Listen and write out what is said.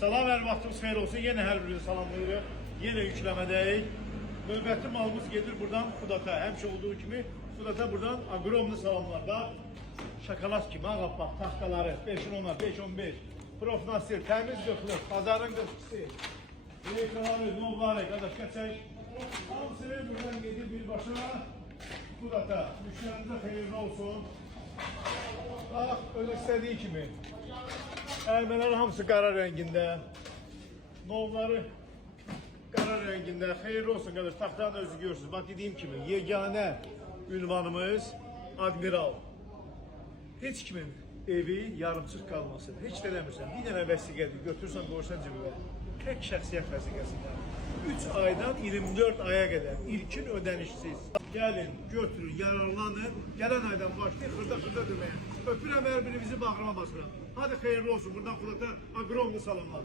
Salam, hər vaxtımız xeyir olsun. Yenə hər birini salamlayırıq. Yenə yükləmədəyik. Növbəti malımız gedir buradan Xudata. Həmişə olduğu kimi Xudata buradan ogromlu salamlar. Bax, şokolad kimi ağappaq taxtaları 5-10, 5-15. Profnasir, təmiz qıxılır, bazarın qıxısı. Reykaları, novları, qardaş qəçək. Hamısı buradan gedir birbaşa Xudata. Müştərinizə xeyirli olsun. Bax, öz istədiyi kimi. Əlmələri hamısı qara rəngində. Novları qara rəngində. Xeyirli olsun qardaş. Taxtanı özü görürsünüz. Bax dediyim kimi yeganə ünvanımız Admiral. Heç kimin evi yarımçıq qalmasın. Heç də eləmirsən. Bir dənə vəsiqədir. Götürürsən, qoyursan cibinə. Tək şəxsiyyət vəsiqəsindən. 3 aydan 24 aya qədər ilkin ödənişsiz. Gəlin, götürün, yararlanın. Gələn aydan başlayın, xırda deməyə. Öpürəm hər birinizi bağrıma basıram. Hadi xeyirli olsun. Buradan Xudata ogromlu salamlar.